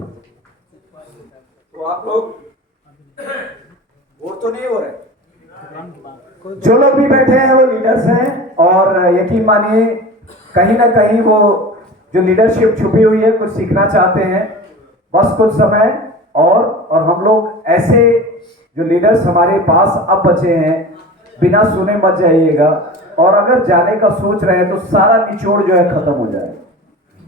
तो आप लोग बोर तो नहीं हो रहे? जो लोग भी बैठे हैं वो लीडर्स हैं, और यकीन मानिए कहीं ना कहीं वो जो लीडरशिप छुपी हुई है, कुछ सीखना चाहते हैं। बस कुछ समय और हम लोग ऐसे जो लीडर्स हमारे पास अब बचे हैं, बिना सुने मत जाइएगा, और अगर जाने का सोच रहे हैं तो सारा निचोड़ जो है खत्म हो जाए।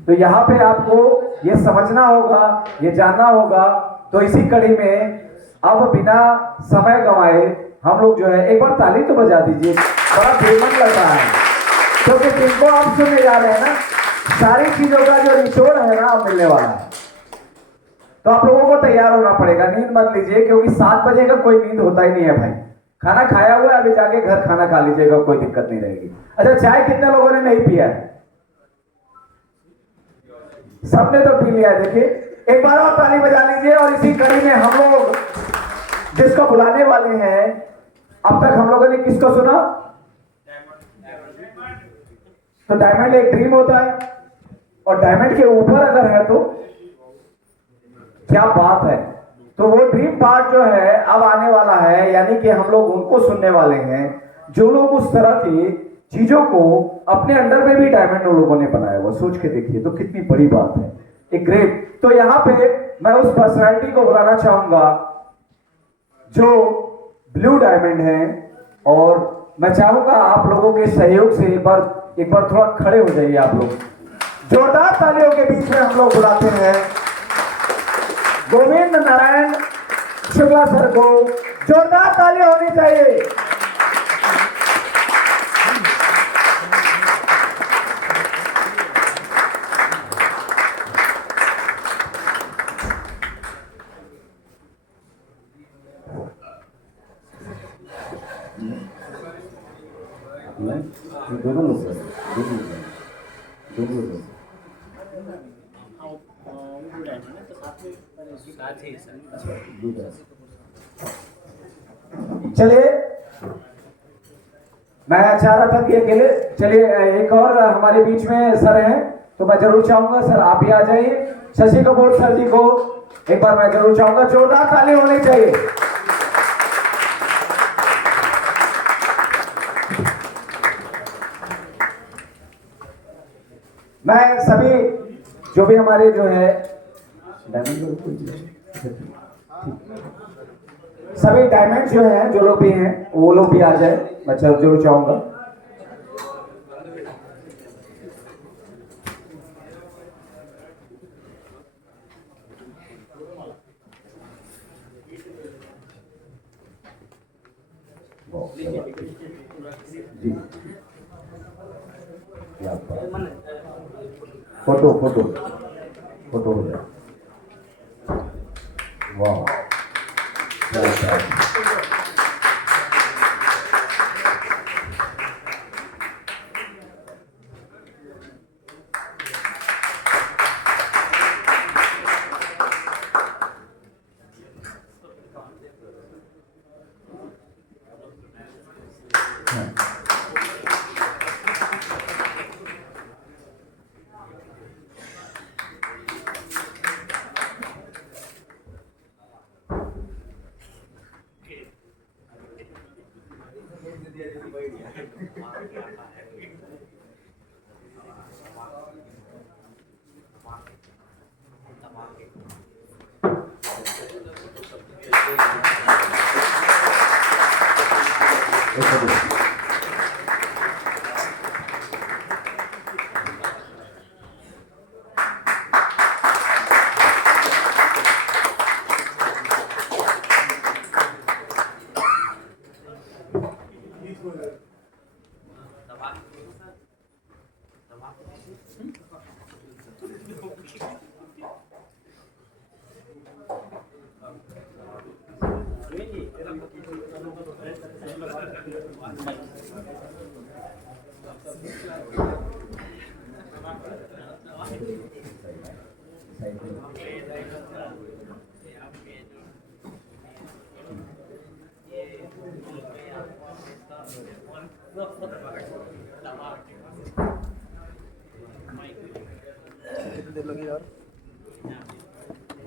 तो यहाँ पे आपको ये समझना होगा, ये जानना होगा। तो इसी कड़ी में अब बिना समय गंवाए हम लोग जो है, एक बार ताली तो बजा दीजिए, बड़ा बेमन लग रहा है क्योंकि जिनको आप सुनने जा रहे हैं ना, सारी चीजों का जो निचोड़ है ना अब मिलने वाला है। तो आप लोगों को तैयार होना पड़ेगा, नींद मत लीजिए, क्योंकि 7 बजे का कोई नींद होता ही नहीं है भाई। खाना खाया हुआ है, अभी जाके घर खाना खा लीजिएगा, कोई दिक्कत नहीं रहेगी। अच्छा, चाय कितने लोगों ने नहीं पिया है? सबने तो पी लिया है। देखिए, एक बार और ताली बजा लीजिए। और इसी कड़ी में हम लोग जिसको बुलाने वाले हैं, अब तक हम लोगों ने किसको सुना? तो डायमंड एक ड्रीम होता है, और डायमंड के ऊपर अगर है तो क्या बात है। तो वो ड्रीम पार्ट जो है अब आने वाला है, यानी कि हम लोग उनको सुनने वाले हैं जो लोग उस तरह की चीजों को अपने अंडर में भी डायमंड उन लोगों ने बनाया हुआ। सोच के देखिए तो कितनी बड़ी बात है, एक ग्रेट। तो यहां पे मैं उस पर्सनालिटी को बुलाना चाहूंगा जो ब्लू डायमंड है, और मैं चाहूंगा आप लोगों के सहयोग से एक बार थोड़ा खड़े हो जाइए आप लोग। जोरदार तालियों के बीच में हम लोग बुलाते हैं गोविंद नारायण शुक्ला सर को। जोरदार तालियां होनी चाहिए। दोनों लोग चलिए, मैं चाह रहा था कि अकेले, चलिए एक और हमारे बीच में सर हैं, तो मैं जरूर चाहूंगा सर आप भी आ जाइए। शशि कपूर सर जी को एक बार मैं जरूर चाहूंगा, जोरदार ताली होनी चाहिए। मैं सभी जो भी हमारे जो है सभी डायमंड जो है, जो लोग भी हैं वो लोग भी आ जाए, मैं जरूर चाहूंगा। जी, फोटो फोटो फोटो हो जाए। वाह,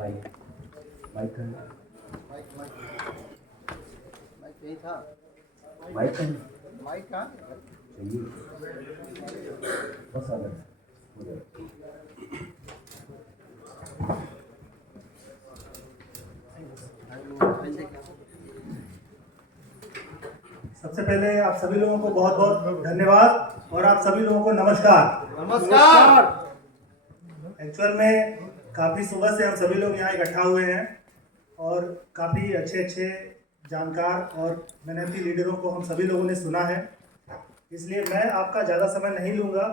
माइक माइक है यही था माइक है माइक कहाँ चाहिए बस आ गया हो जाएगा। सबसे पहले आप सभी लोगों को बहुत बहुत धन्यवाद और आप सभी लोगों को नमस्कार। नमस्कार। एक्चुअल में काफ़ी सुबह से हम सभी लोग यहाँ इकट्ठा हुए हैं और काफ़ी अच्छे अच्छे जानकार और मेहनती लीडरों को हम सभी लोगों ने सुना है। इसलिए मैं आपका ज़्यादा समय नहीं लूँगा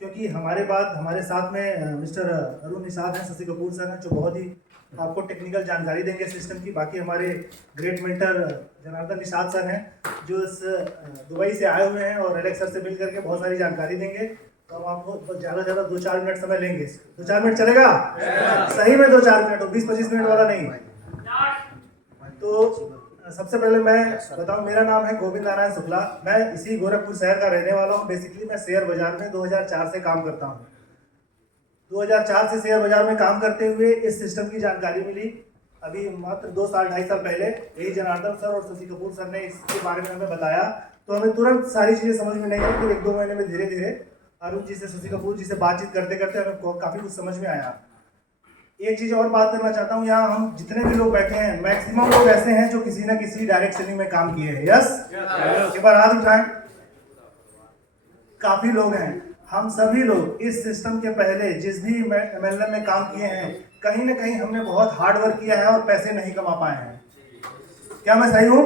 क्योंकि हमारे बाद हमारे साथ में मिस्टर अरुण निषाद हैं, शशि कपूर सर हैं, जो बहुत ही आपको टेक्निकल जानकारी देंगे सिस्टम की। बाकी हमारे great mentor Janardan Nishad sir हैं जो इस दुबई से आए हुए हैं और एलेक्स सर से मिल करके बहुत सारी जानकारी देंगे। तो हम आपको ज़्यादा से ज़्यादा 2-4 मिनट समय लेंगे। 2-4 मिनट चलेगा? सही में 2-4 मिनट हो, 20-25 मिनट वाला नहीं। तो सबसे पहले मैं बताऊं, मेरा नाम है गोविंद नारायण शुक्ला। मैं इसी गोरखपुर शहर का रहने वाला हूं। बेसिकली मैं शेयर बाजार में 2004 से काम करता हूं। 2004 से शेयर बाजार में काम करते हुए इस सिस्टम की जानकारी मिली अभी मात्र 2 साल 2.5 साल पहले। यही जनार्दन सर और शशि कपूर सर ने इसके बारे में हमें बताया, तो हमें तुरंत सारी चीज़ें समझ में नहीं आई। फिर 1-2 महीने में धीरे धीरे अरुण जी से, शशि कपूर जी से बातचीत करते करते हमें काफ़ी कुछ समझ में आया। एक चीज़ और बात करना चाहता हूँ, यहाँ हम जितने भी लोग बैठे हैं मैक्सिमम लोग ऐसे हैं जो किसी न किसी डायरेक्ट सेलिंग में काम किए हैं। यस, एक बार हाथ उठाएं। काफ़ी लोग हैं। हम सभी लोग इस सिस्टम के पहले जिस भी MLM में काम किए हैं, कहीं ना कहीं हमने बहुत हार्ड वर्क किया है और पैसे नहीं कमा पाए हैं। क्या मैं सही हूँ?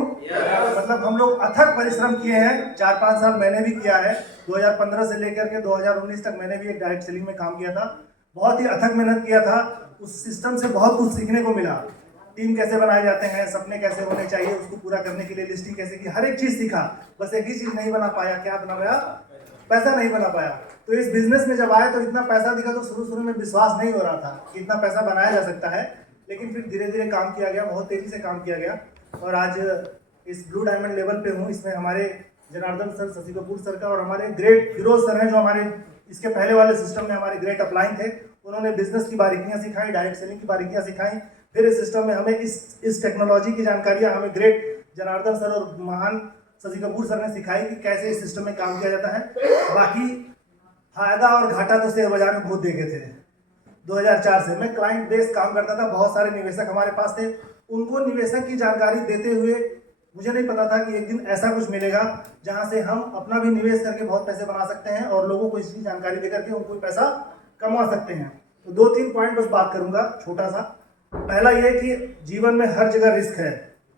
मतलब हम लोग अथक परिश्रम किए हैं। 4-5 साल मैंने भी किया है। 2015 से लेकर के 2019 तक मैंने भी एक डायरेक्ट सेलिंग में काम किया था। बहुत ही अथक मेहनत किया था। उस सिस्टम से बहुत कुछ सीखने को मिला। टीम कैसे बनाए जाते हैं, सपने कैसे होने चाहिए, उसको पूरा करने के लिए लिस्टिंग कैसे की, हर एक चीज़ सीखा। बस एक ही चीज़ नहीं बना पाया। क्या बना पाया? पैसा नहीं बना पाया। तो इस बिजनेस में जब आए तो इतना पैसा दिखा तो शुरू में विश्वास नहीं हो रहा था कि इतना पैसा बनाया जा सकता है। लेकिन फिर धीरे धीरे काम किया गया, बहुत तेजी से काम किया गया और आज इस ब्लू डायमंड लेवल पे हूँ। इसमें हमारे जनार्दन सर, शशि कपूर सर का और हमारे ग्रेट फिरोज सर हैं जो हमारे इसके पहले वाले सिस्टम में हमारे ग्रेट अपलाइन थे। उन्होंने बिजनेस की बारीकियाँ सिखाई, डायरेक्ट सेलिंग की बारीकियाँ सिखाई। फिर इस सिस्टम में हमें इस टेक्नोलॉजी की जानकारियाँ हमें ग्रेट जनार्दन सर और महान शशि कपूर सर ने सिखाई कि कैसे इस सिस्टम में काम किया जाता है। बाकी फायदा और घाटा तो शेयर बाजार में बहुत देखे थे। 2004 से मैं क्लाइंट बेस्ड काम करता था। बहुत सारे निवेशक हमारे पास थे। उनको निवेशक की जानकारी देते हुए मुझे नहीं पता था कि एक दिन ऐसा कुछ मिलेगा जहां से हम अपना भी निवेश करके बहुत पैसे बना सकते हैं और लोगों को इसकी जानकारी देकर के उनको पैसा कमा सकते हैं। तो 2-3 पॉइंट बस बात करूंगा छोटा सा। पहला ये कि जीवन में हर जगह रिस्क है।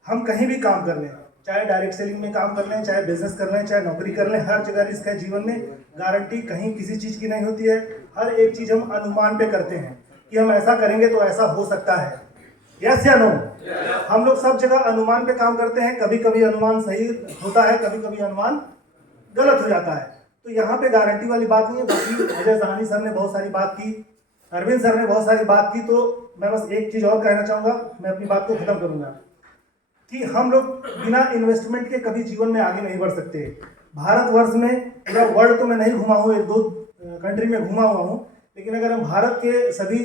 हम कहीं भी काम कर लें, चाहे डायरेक्ट सेलिंग में काम कर लें, चाहे बिजनेस कर लें, चाहे नौकरी कर लें, हर जगह रिस्क है। जीवन में गारंटी कहीं किसी चीज़ की नहीं होती है। हर एक चीज़ हम अनुमान पे करते हैं कि हम ऐसा करेंगे तो ऐसा हो सकता है। यस या नो? हम लोग सब जगह अनुमान पे काम करते हैं। कभी कभी अनुमान सही होता है, कभी कभी अनुमान गलत हो जाता है। तो यहाँ पे गारंटी वाली बात नहीं है। बाकी अजय सहानी सर ने बहुत सारी बात की, अरविंद सर ने बहुत सारी बात की। तो मैं बस एक चीज़ और कहना चाहूँगा, मैं अपनी बात को खत्म करूँगा कि हम लोग बिना इन्वेस्टमेंट के कभी जीवन में आगे नहीं बढ़ सकते। भारतवर्ष में, पूरा वर्ल्ड तो मैं नहीं घुमा हूँ, 1-2 कंट्री में घुमा हुआ हूँ, लेकिन अगर हम भारत के सभी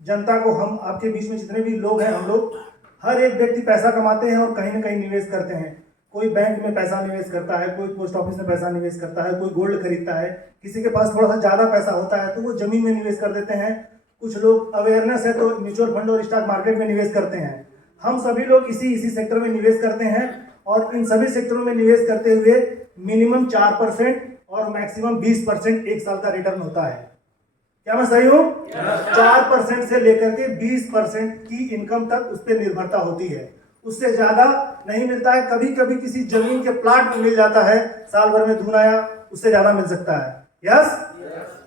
जनता को, हम आपके बीच में जितने भी लोग हैं, हम लोग हर एक व्यक्ति पैसा कमाते हैं और कहीं ना कहीं निवेश करते हैं। कोई बैंक में पैसा निवेश करता है, कोई पोस्ट ऑफिस में पैसा निवेश करता है, कोई गोल्ड खरीदता है, किसी के पास थोड़ा सा ज़्यादा पैसा होता है तो वो ज़मीन में निवेश कर देते हैं। कुछ लोग अवेयरनेस है तो म्यूचुअल फंड और स्टॉक मार्केट में निवेश करते हैं। हम सभी लोग इसी सेक्टर में निवेश करते हैं और इन सभी सेक्टरों में निवेश करते हुए मिनिमम 4% और मैक्सिमम 20% एक साल का रिटर्न होता है। क्या मैं सही हूँ? 4% से लेकर के 20% की इनकम तक उस पर निर्भरता होती है। उससे ज्यादा नहीं मिलता है। कभी कभी किसी जमीन के प्लाट में मिल जाता है, साल भर में दूना उससे ज्यादा मिल सकता है। यस,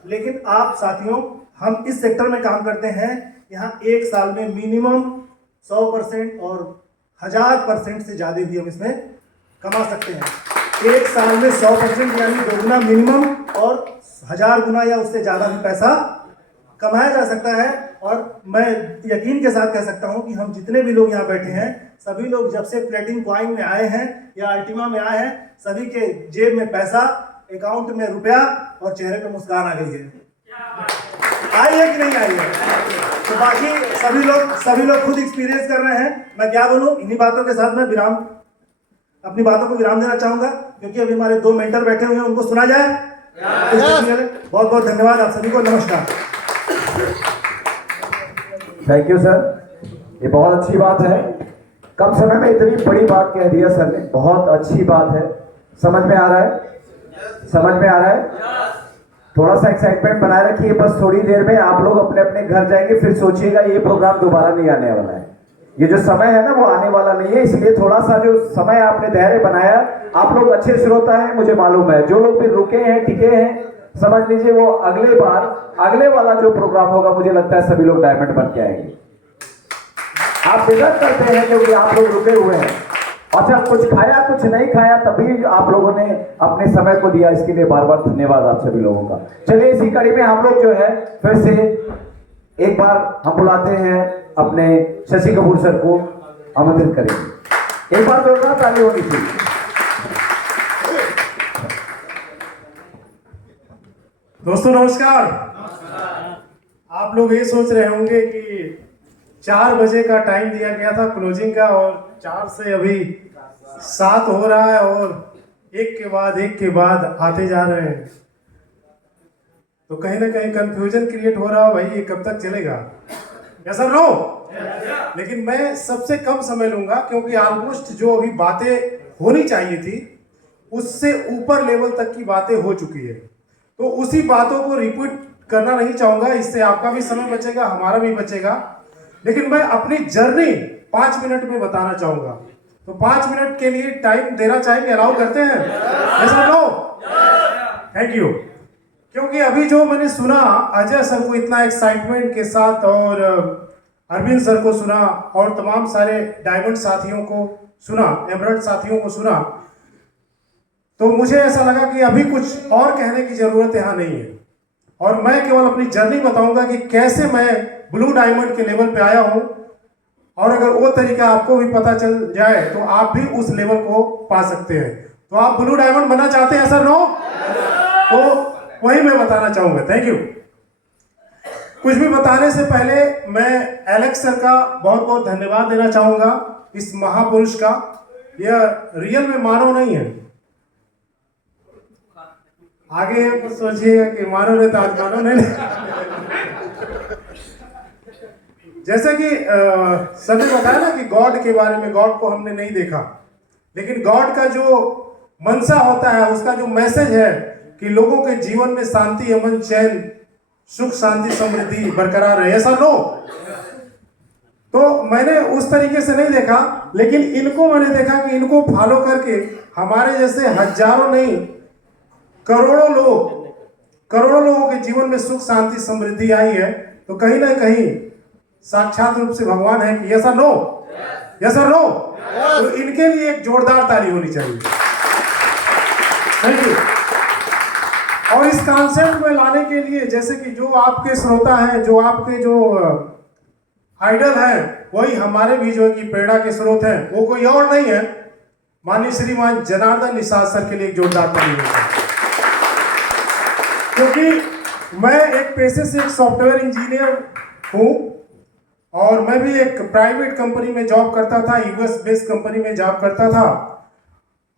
लेकिन आप साथियों, हम इस सेक्टर में काम करते हैं, यहाँ एक साल में मिनिमम 100% और 1000% से ज्यादा भी हम इसमें कमा सकते हैं। एक साल में 100% यानी 2 गुना मिनिमम और 1000 गुना या उससे ज्यादा भी पैसा कमाया जा सकता है। और मैं यकीन के साथ कह सकता हूं कि हम जितने भी लोग यहाँ बैठे हैं, सभी लोग जब से प्लेटिंग कॉइन में आए हैं या अल्टीमा में आए हैं, सभी के जेब में पैसा, अकाउंट में रुपया और चेहरे पे मुस्कान आ गई है। आई है कि नहीं आई है? तो बाकी सभी लोग खुद एक्सपीरियंस कर रहे हैं। मैं क्या बोलूं, इन्हीं बातों के साथ मैं अपनी बातों को विराम देना चाहूंगा, क्योंकि अभी हमारे 2 मेंटर बैठे हुए हैं, उनको सुना जाए। बहुत बहुत धन्यवाद आप सभी को, नमस्कार। थैंक यू सर, ये बहुत अच्छी बात है। कम समय में इतनी बड़ी बात कह दिया सर ने, बहुत अच्छी बात है। समझ में आ रहा है? समझ में आ रहा है? थोड़ा सा एक्साइटमेंट बनाए रखिए, बस थोड़ी देर में आप लोग अपने अपने घर जाएंगे, फिर सोचिएगा ये प्रोग्राम दोबारा नहीं आने वाला है। ये जो समय है ना वो आने वाला नहीं है, इसलिए थोड़ा सा जो समय आपने धैर्य बनाया, आप लोग अच्छे श्रोता हैं मुझे मालूम है। जो लोग भी रुके हैं, टिके हैं, समझ लीजिए वो अगले वाला जो प्रोग्राम होगा, मुझे लगता है सभी लोग डायमंड बन के आएंगे। आप डिजर्व करते हैं क्योंकि आप लोग रुके हुए हैं। अच्छा, कुछ खाया कुछ नहीं खाया, तभी आप लोगों ने अपने समय को दिया, इसके लिए बार बार धन्यवाद आप सभी लोगों का। चलिए इसी कड़ी में हम लोग जो है फिर से एक बार हम बुलाते हैं अपने शशि कपूर सर को, आमंत्रित करेंगे। एक बार जोरदार ताली होनी चाहिए। दोस्तों नमस्कार। आप लोग ये सोच रहे होंगे कि 4 बजे का टाइम दिया गया था क्लोजिंग का, और 4 से अभी 7 हो रहा है, और एक के बाद आते जा रहे हैं, तो कहीं ना कहीं कंफ्यूजन क्रिएट हो रहा है, भाई ये कब तक चलेगा? यस और नो? लेकिन मैं सबसे कम समय लूंगा, क्योंकि ऑलमोस्ट जो अभी बातें होनी चाहिए थी उससे ऊपर लेवल तक की बातें हो चुकी है, तो उसी बातों को रिपीट करना नहीं चाहूंगा। इससे आपका भी समय बचेगा, हमारा भी बचेगा। लेकिन मैं अपनी जर्नी 5 मिनट में बताना चाहूंगा, तो 5 मिनट के लिए टाइम देना चाहेंगे? अलाउ करते हैं? यस और नो? Thank you. क्योंकि अभी जो मैंने सुना अजय सर को इतना एक्साइटमेंट के साथ, और अरविंद सर को सुना, और तमाम सारे डायमंड साथियों को सुना, एमरल्ड साथियों को सुना, तो मुझे ऐसा लगा कि अभी कुछ और कहने की जरूरत यहाँ नहीं है, और मैं केवल अपनी जर्नी बताऊंगा कि कैसे मैं ब्लू डायमंड के लेवल पे आया हूं, और अगर वो तरीका आपको भी पता चल जाए तो आप भी उस लेवल को पा सकते हैं। तो आप ब्लू डायमंड बनना चाहते हैं सर? नो? तो वही मैं बताना चाहूंगा। Thank you. कुछ भी बताने से पहले मैं एलेक्स सर का बहुत बहुत धन्यवाद देना चाहूंगा, इस महापुरुष का। यह रियल में मानव नहीं है, आगे कुछ सोचिएगा कि मानव नहीं तो आज मानव नहीं। जैसे कि सर ने बताया ना कि गॉड के बारे में, गॉड को हमने नहीं देखा, लेकिन गॉड का जो मनसा होता है, उसका जो मैसेज है कि लोगों के जीवन में शांति, अमन, चैन, सुख, शांति, समृद्धि बरकरार रहे। ऐसा नो? तो मैंने उस तरीके से नहीं देखा, लेकिन इनको मैंने देखा कि इनको फॉलो करके हमारे जैसे हजारों नहीं करोड़ों लोगों के जीवन में सुख, शांति, समृद्धि आई है। तो कहीं ना कहीं साक्षात रूप से भगवान है कि यस और नो? यस और नो? तो इनके लिए एक जोरदार ताली होनी चाहिए। Thank you. और इस कॉन्सेप्ट में लाने के लिए, जैसे कि जो आपके श्रोता हैं, जो आपके जो आइडल हैं, वही हमारे भी जो है कि प्रेरणा के स्रोत हैं, वो कोई और नहीं है, माननीय श्रीमान जनार्दन निषाद सर के लिए एक जोरदार ताली होनी चाहिए। क्योंकि मैं एक पेशे से एक सॉफ्टवेयर इंजीनियर हूँ, और मैं भी एक प्राइवेट कंपनी में जॉब करता था, यूएस बेस्ड कंपनी में जॉब करता था।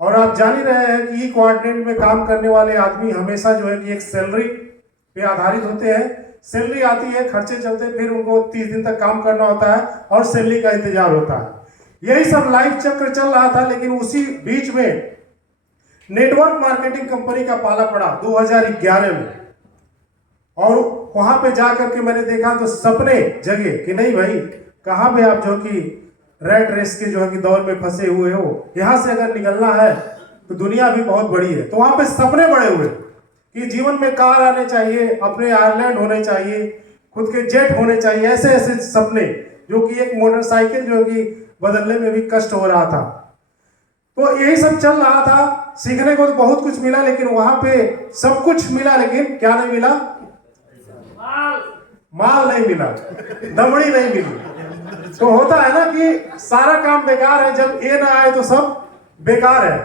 और आप जान ही रहे हैं कि ई कोऑर्डिनेट में काम करने वाले आदमी हमेशा जो है कि एक सैलरी पे आधारित होते हैं। सैलरी आती है, खर्चे चलते, फिर उनको 30 दिन तक काम करना होता है और सैलरी का इंतजार होता है। यही सब लाइफ चक्र चल रहा था। लेकिन उसी बीच में नेटवर्क मार्केटिंग कंपनी का पाला पड़ा 2011 में, और वहां पे जाकर के मैंने देखा तो सपने जगे कि नहीं भाई, कहाँ पे आप जो कि रैट रेस के जो है कि दौर में फंसे हुए हो, यहाँ से अगर निकलना है तो दुनिया भी बहुत बड़ी है। तो वहां पे सपने बड़े हुए कि जीवन में कार आने चाहिए, अपने आयरलैंड होने चाहिए, खुद के जेट होने चाहिए, ऐसे ऐसे सपने, जो कि एक मोटरसाइकिल जो कि बदलने में भी कष्ट हो रहा था। तो यही सब चल रहा था। सीखने को तो बहुत कुछ मिला, लेकिन वहां पे सब कुछ मिला, लेकिन क्या नहीं मिला? माल नहीं मिला, दमड़ी नहीं मिली। तो होता है ना कि सारा काम बेकार है, जब ये ना आए तो सब बेकार है।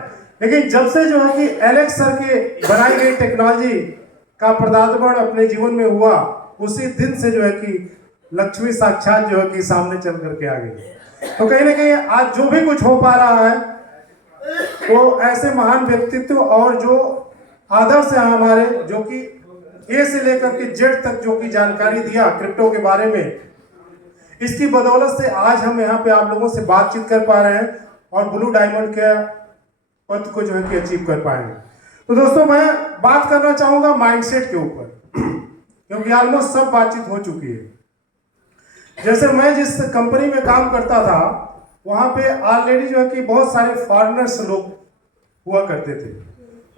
लेकिन जब से जो है कि एलेक्स सर के बनाई गई टेक्नोलॉजी का पदार्पण अपने जीवन में हुआ, उसी दिन से जो है कि लक्ष्मी साक्षात जो है कि सामने चल करके आ गई। तो कहीं ना कहीं आज जो भी कुछ हो पा रहा है वो ऐसे महान व्यक्तित्व और जो आदर्श है हमारे, जो कि ए से लेकर के जेड तक जो कि जानकारी दिया क्रिप्टो के बारे में, इसकी बदौलत से आज हम यहाँ पे आप लोगों से बातचीत कर पा रहे हैं और ब्लू डायमंड के पद को जो है कि अचीव कर पाए हैं। तो दोस्तों मैं बात करना चाहूंगा माइंडसेट के ऊपर, क्योंकि ऑलमोस्ट सब बातचीत हो चुकी है। जैसे मैं जिस कंपनी में काम करता था वहां पे ऑलरेडी जो है कि बहुत सारे फॉरेनर्स लोग हुआ करते थे।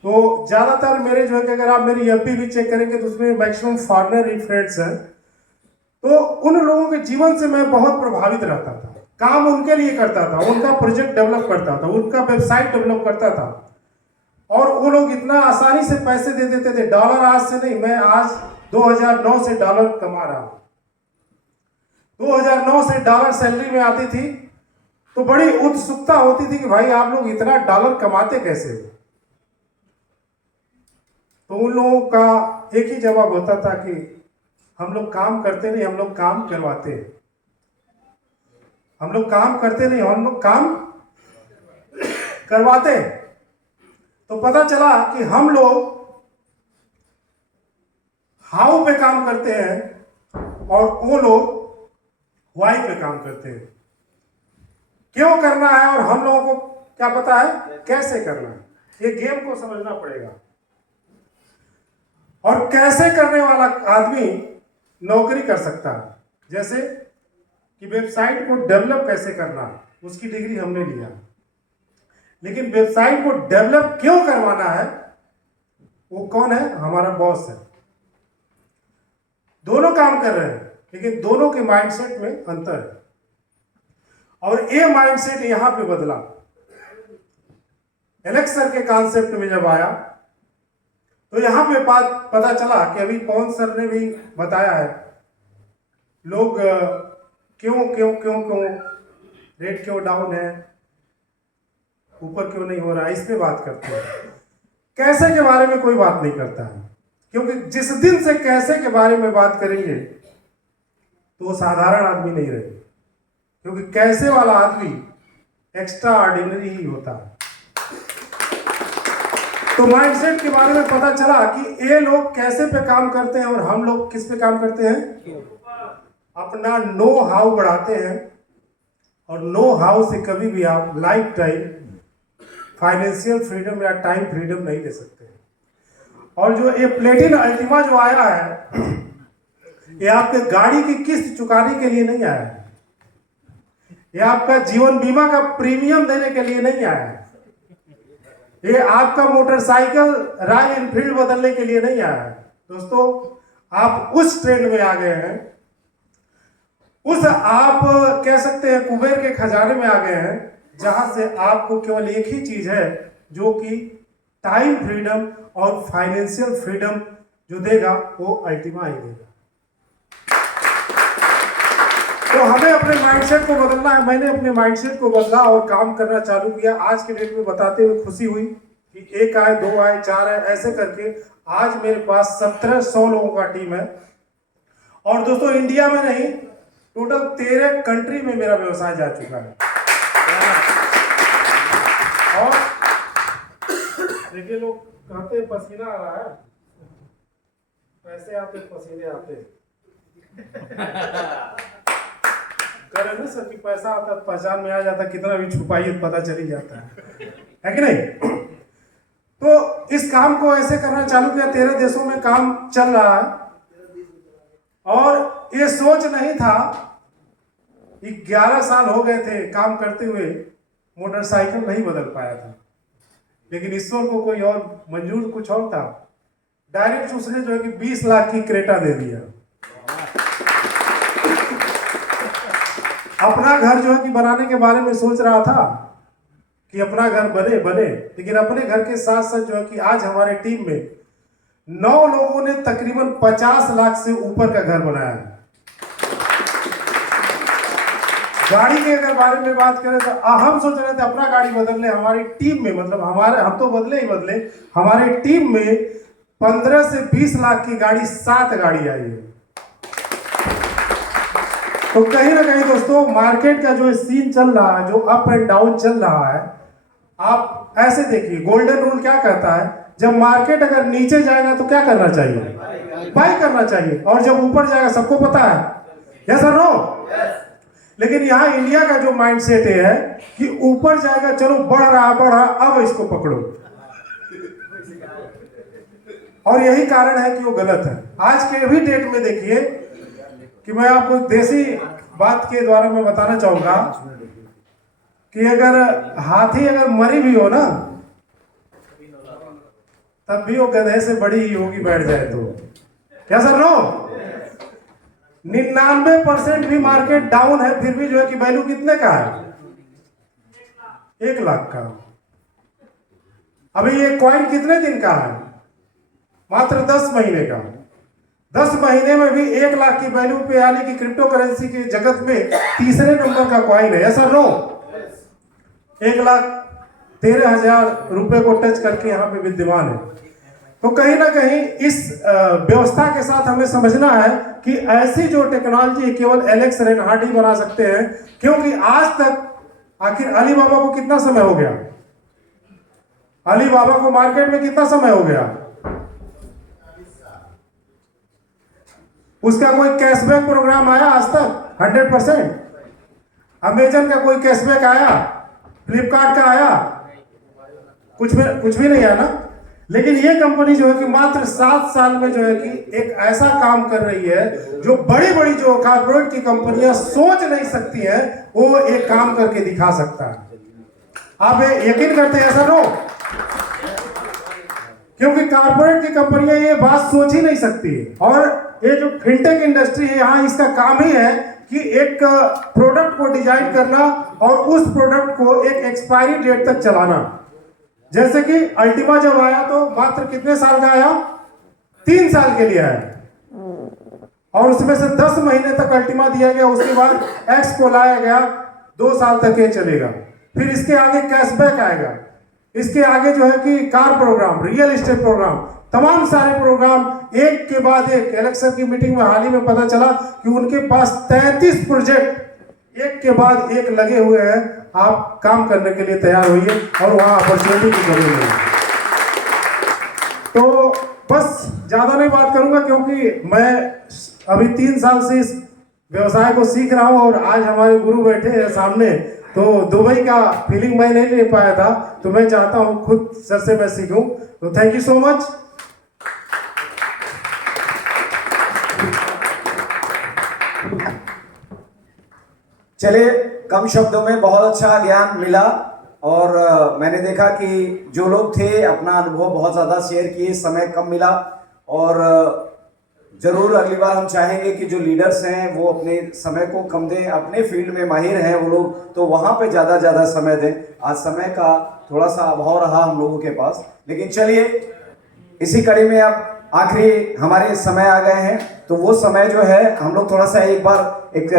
तो ज्यादातर मेरे जो है कि अगर आप मेरी एफबी भी चेक करेंगे तो उसमें मैक्सिमम फॉरेनर ही फ्रेंड्स हैं। तो उन लोगों के जीवन से मैं बहुत प्रभावित रहता था, काम उनके लिए करता था, उनका प्रोजेक्ट डेवलप करता था, उनका वेबसाइट डेवलप करता था, और वो लोग इतना आसानी से पैसे दे देते थे। डॉलर आज से नहीं, मैं आज 2009 से डॉलर कमा रहा हूं। 2009 से डॉलर सैलरी में आती थी तो बड़ी उत्सुकता होती थी कि भाई आप लोग इतना डॉलर कमाते कैसे हो। तो उन लोगों का एक ही जवाब होता था कि हम लोग काम करते नहीं, हम लोग काम करवाते हैं। हम लोग काम करते नहीं, हम लोग काम करवाते हैं। तो पता चला कि हम लोग हाउ पे काम करते हैं और वो लोग वाई पे काम करते हैं। क्यों करना है और हम लोगों को क्या पता है कैसे करना है। ये गेम को समझना पड़ेगा। और कैसे करने वाला आदमी नौकरी कर सकता है। जैसे कि वेबसाइट को डेवलप कैसे करना, उसकी डिग्री हमने लिया, लेकिन वेबसाइट को डेवलप क्यों करवाना है वो कौन है, हमारा बॉस है। दोनों काम कर रहे हैं लेकिन दोनों के माइंडसेट में अंतर है। और ये माइंडसेट यहां पे बदला एलेक्स सर के कॉन्सेप्ट में जब आया तो यहां पे बात पता चला कि अभी पवन सर ने भी बताया है, लोग क्यों क्यों क्यों क्यों रेट क्यों डाउन है, ऊपर क्यों नहीं हो रहा है, इस पे बात करते हैं। कैसे के बारे में कोई बात नहीं करता है, क्योंकि जिस दिन से कैसे के बारे में बात करेंगे तो वो साधारण आदमी नहीं रहे, क्योंकि कैसे वाला आदमी एक्स्ट्रा ऑर्डिनरी ही होता है। तो माइंडसेट के बारे में पता चला कि ये लोग कैसे पे काम करते हैं और हम लोग किस पे काम करते हैं, अपना नो हाउ बढ़ाते हैं। और नो हाउ से कभी भी आप लाइफ टाइम फाइनेंशियल फ्रीडम या टाइम फ्रीडम नहीं ले सकते। और जो ये प्लेटिन अल्टीमा जो आया है ये आपके गाड़ी की किस्त चुकाने के लिए नहीं आया है, ये आपका जीवन बीमा का प्रीमियम देने के लिए नहीं आया है, ये आपका मोटरसाइकिल रॉयल एनफील्ड बदलने के लिए नहीं आया है। दोस्तों आप उस ट्रेंड में आ गए हैं, उस आप कह सकते हैं कुबेर के खजाने में आ गए हैं, जहां से आपको केवल एक ही चीज है जो कि टाइम फ्रीडम और फाइनेंशियल फ्रीडम जो देगा वो अल्टीमा ही देगा। तो हमें अपने माइंडसेट को बदलना है। मैंने अपने माइंडसेट को बदला और काम करना चालू किया। आज के डेट में बताते हुए खुशी हुई कि 1 आए, 2 आए, 4 आए, ऐसे करके आज मेरे पास 1700 लोगों का टीम है। और दोस्तों इंडिया में नहीं, टोटल 13 कंट्री में मेरा व्यवसाय जा चुका है। और देखिए लोग कहते हैं पसीना आ रहा है, पैसे आते पसीने आते करे ना सर कि पैसा आता पहचान में आ जाता, कितना भी छुपाइए पता चल ही जाता है कि नहीं। तो इस काम को ऐसे करना चालू किया, 13 देशों में काम चल रहा है। और ये सोच नहीं था कि 11 साल हो गए थे काम करते हुए, मोटरसाइकिल नहीं बदल पाया था, लेकिन ईश्वर को कोई और मंजूर कुछ और था। डायरेक्ट उसने जो है कि 20 लाख की क्रेटा दे दिया। अपना घर जो है कि बनाने के बारे में सोच रहा था कि अपना घर बने बने, लेकिन अपने घर के साथ साथ जो है कि आज हमारे टीम में 9 लोगों ने तकरीबन 50 लाख से ऊपर का घर बनाया है। गाड़ी के अगर बारे में बात करें तो हम सोच रहे थे अपना गाड़ी बदलने, हमारी टीम में मतलब हमारे हम तो बदले ही बदले, हमारी टीम में 15 से 20 लाख की गाड़ी 7 गाड़ी आई है। तो कहीं ना कहीं दोस्तों मार्केट का जो सीन चल रहा है, जो अप एंड डाउन चल रहा है, आप ऐसे देखिए गोल्डन रूल क्या कहता है, जब मार्केट अगर नीचे जाएगा तो क्या करना चाहिए? बाय करना चाहिए। और जब ऊपर जाएगा सबको पता है, यस और नो? लेकिन यहाँ इंडिया का जो माइंडसेट है कि ऊपर जाएगा, चलो बढ़ रहा अब इसको पकड़ो, और यही कारण है कि वो गलत है। आज के भी डेट में देखिए कि मैं आपको देसी बात के द्वारा मैं बताना चाहूंगा कि अगर हाथी अगर मरी भी हो ना, तब भी वो गधे से बड़ी ही होगी बैठ जाए तो। क्या सर नो? 99% भी मार्केट डाउन है, फिर भी जो है कि वैल्यू कितने का है? 1 लाख का। अभी ये कॉइन कितने दिन का है? मात्र 10 महीने का। 10 महीने में भी 1 लाख की वैल्यू पे, यानी कि क्रिप्टो करेंसी के जगत में तीसरे नंबर का कॉइन है। ऐसा नो? 1,13,000 रुपए को टच करके यहाँ पे विद्यमान है। तो कहीं ना कहीं इस व्यवस्था के साथ हमें समझना है कि ऐसी जो टेक्नोलॉजी केवल एलेक्स रेनहार्ड ही बना सकते हैं, क्योंकि आज तक आखिर अली बाबा को कितना समय हो गया? अली बाबा को मार्केट में कितना समय हो गया? उसका कोई कैशबैक प्रोग्राम आया आज तक? 100%। अमेजन का कोई कैशबैक आया? फ्लिपकार्ट का आया? कुछ भी नहीं आया ना। लेकिन ये कंपनी जो है कि मात्र 7 साल में जो है कि एक ऐसा काम कर रही है जो बड़ी बड़ी जो कॉर्पोरेट की कंपनियां सोच नहीं सकती हैं, वो एक काम करके दिखा सकता है। आप यकीन करते हैं? ऐसा नो? क्योंकि कॉर्पोरेट की कंपनियां ये बात सोच ही नहीं सकती। और ये जो फिनटेक इंडस्ट्री है, यहाँ इसका काम ही है कि एक प्रोडक्ट को डिजाइन करना और उस प्रोडक्ट को एक एक्सपायरी डेट तक चलाना। जैसे कि अल्टीमा जब आया तो मात्र कितने साल का आया? 3 साल के लिए आया, और उसमें से 10 महीने तक अल्टीमा दिया गया। उसके बाद एक्स को लाया गया, 2 साल तक ये चलेगा। फिर इसके आगे कैशबैक आएगा, इसके आगे जो है कि car program, real estate program, तमाम सारे प्रोग्राम एक के बाद एक। इलेक्शन की मीटिंग में हाल ही में पता चला कि उनके पास 33 प्रोजेक्ट एक के बाद एक लगे हुए हैं। आप काम करने के लिए तैयार होइए, और वहां अपॉर्चुनिटी की कमी नहीं। तो बस ज्यादा नहीं बात करूंगा, क्योंकि मैं अभी 3 साल से इस व्यवसाय को सीख रहा हूं, और आज हमारे गुरु बैठे हैं सामने, तो दुबई का फीलिंग मैं नहीं ले पाया था, तो मैं चाहता हूं खुद सर से मैं सीखूं। तो थैंक यू सो मच। चलिए, कम शब्दों में बहुत अच्छा ज्ञान मिला, और मैंने देखा कि जो लोग थे अपना अनुभव बहुत ज़्यादा शेयर किए, समय कम मिला। और ज़रूर अगली बार हम चाहेंगे कि जो लीडर्स हैं वो अपने समय को कम दें, अपने फील्ड में माहिर हैं वो लोग, तो वहाँ पे ज़्यादा समय दें। आज समय का थोड़ा सा अभाव रहा हम लोगों के पास, लेकिन चलिए इसी कड़ी में अब आखिरी हमारे समय आ गए हैं। तो वो समय जो है हम लोग थोड़ा सा एक बार एक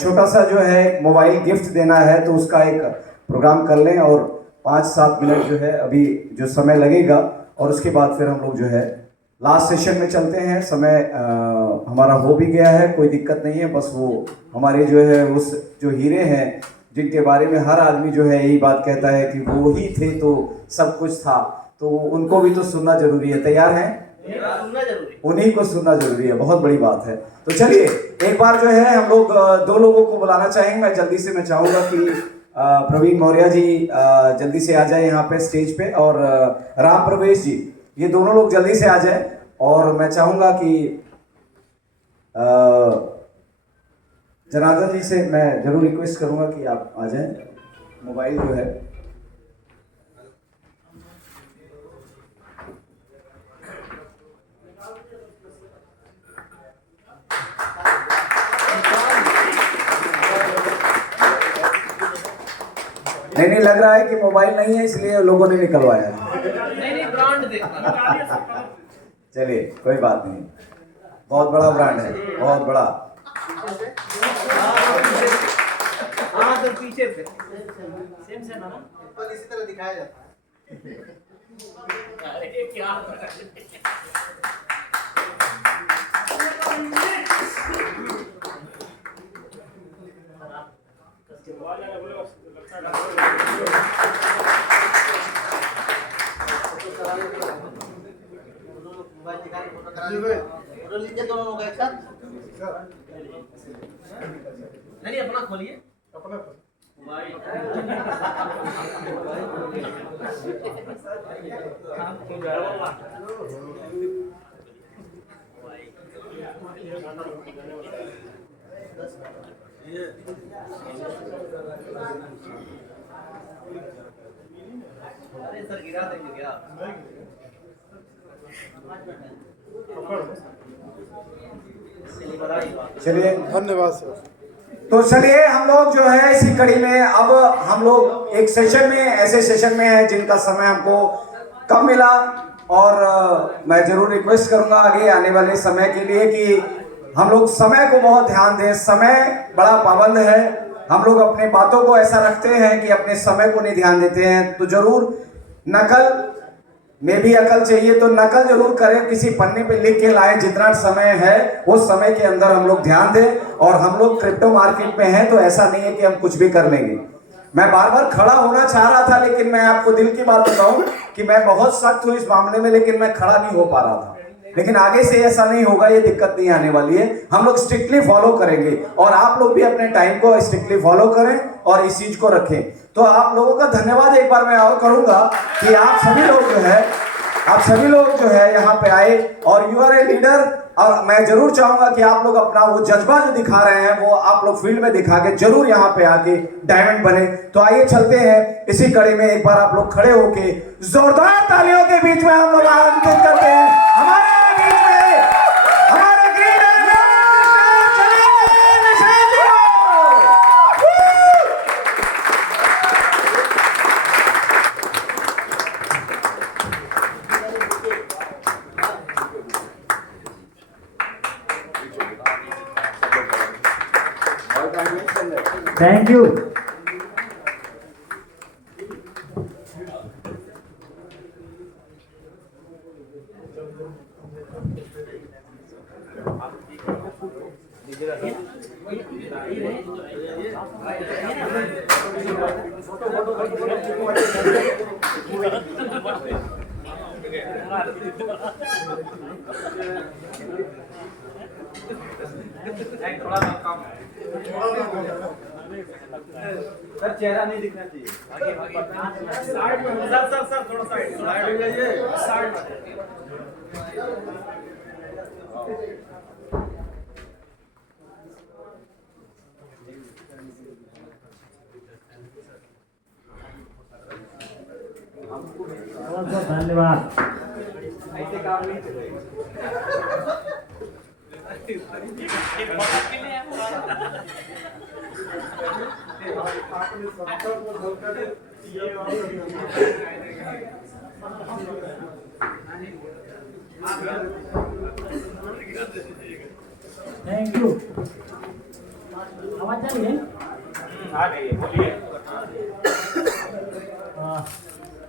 छोटा सा जो है मोबाइल गिफ्ट देना है, तो उसका एक प्रोग्राम कर लें, और 5-7 मिनट जो है अभी जो समय लगेगा, और उसके बाद फिर हम लोग जो है लास्ट सेशन में चलते हैं। समय हमारा हो भी गया है, कोई दिक्कत नहीं है। बस वो हमारे जो है उस जो हीरे हैं जिनके बारे में हर आदमी जो है यही बात कहता है कि वो ही थे तो सब कुछ था, तो उनको भी तो सुनना जरूरी है। तैयार हैं? उन्हीं को सुनना जरूरी है, बहुत बड़ी बात है। तो चलिए एक बार जो है हम लोग 2 लोगों को बुलाना चाहेंगे। मैं जल्दी से मैं चाहूँगा कि प्रवीण मौर्य जी जल्दी से आ जाए यहाँ पे स्टेज पे, और राम प्रवेश जी, ये दोनों लोग जल्दी से आ जाए। और मैं चाहूँगा कि जनार्दन जी से मैं जरूर रिक्वेस्ट करूँगा कि आप आ जाएं। मोबाइल जो है नहीं लग रहा है कि मोबाइल नहीं है, इसलिए लोगों ने निकलवाया है। नहीं ब्रांड देखना। चलिए कोई बात नहीं, बहुत बड़ा ब्रांड है, बहुत बड़ा। हाँ तो पीछे से सेम से ना ऊपर इसी तरह दिखाया जाता है। अरे क्या मोबाइल दिखा के फोटो करा लीजिए। फोटो लीजिए दोनों लोग एक साथ। नहीं अपना खोलिए। अरे सर गिरा देंगे क्या? चलिए धन्यवाद सर। तो चलिए हम लोग जो है इसी कड़ी में अब हम लोग एक सेशन में ऐसे सेशन में है जिनका समय हमको कम मिला और मैं जरूर रिक्वेस्ट करूंगा आगे आने वाले समय के लिए कि हम लोग समय को बहुत ध्यान दें। समय बड़ा पाबंद है। हम लोग अपने बातों को ऐसा रखते हैं कि अपने समय को नहीं ध्यान देते हैं। तो जरूर नकल में भी अकल चाहिए, तो नकल जरूर करें, किसी पन्ने पे लिख के लाए। जितना समय है वो समय के अंदर हम लोग ध्यान दें। और हम लोग क्रिप्टो मार्केट में हैं तो ऐसा नहीं है कि हम कुछ भी कर लेंगे। मैं बार बार खड़ा होना चाह रहा था, लेकिन मैं आपको दिल की बात बताऊं कि मैं बहुत सख्त हूं इस मामले में, लेकिन मैं खड़ा नहीं हो पा रहा था। लेकिन आगे से ऐसा नहीं होगा, ये दिक्कत नहीं आने वाली है। हम लोग स्ट्रिक्टली फॉलो करेंगे और आप लोग भी अपने टाइम को स्ट्रिक्टली फॉलो करें और इस चीज को रखें। तो आप लोगों का धन्यवाद एक बार मैं और करूंगा कि आप सभी लोग जो है यहाँ पे आए और यू आर ए लीडर। और मैं जरूर चाहूंगा कि आप लोग अपना वो जज्बा जो दिखा रहे हैं वो आप लोग फील्ड में दिखा के जरूर यहाँ पे आके डायमंड बने। तो आइए चलते हैं इसी कड़ी में। एक बार आप लोग खड़े होके जोरदार तालियों के बीच में हम लोग आमंत्रित करते हैं हमारे बीच में हमारे ग्रीन थैंक यू। सर चेहरा नहीं दिखना चाहिए। सर थोड़ा साइड हो जाइए। बहुत बहुत धन्यवाद। ऐसे काम नहीं चलेगा। Thank you. आवाज आ रही है? आ गई है, बोलिए।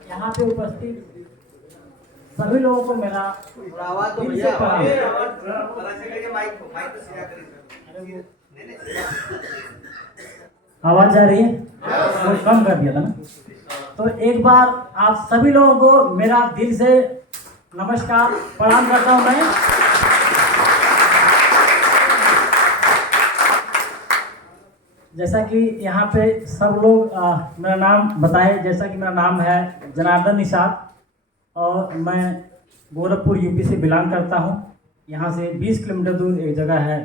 यहाँ पे उपस्थित सभी लोगों को मेरा थोड़ा आवाज तो दिल भैया से प्रणाम। माइक तो सीधा करिए। आवाज आ रही है? वो कम कर दिया था ना। तो एक बार आप सभी लोगों को मेरा दिल से नमस्कार प्रणाम करता हूँ मैं। जैसा कि यहाँ पे सब लोग मेरा नाम बताए, जैसा कि मेरा नाम है जनार्दन निषाद और मैं गोरखपुर यूपी से बिलोंग करता हूँ। यहाँ से 20 किलोमीटर दूर एक जगह है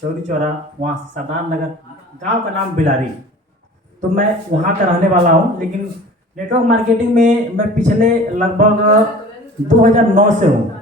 चौरी चौरा, वहाँ से सरदार नगर, गांव का नाम बिलारी। तो मैं वहाँ का रहने वाला हूँ, लेकिन नेटवर्क मार्केटिंग में मैं पिछले लगभग 2009 से हूँ।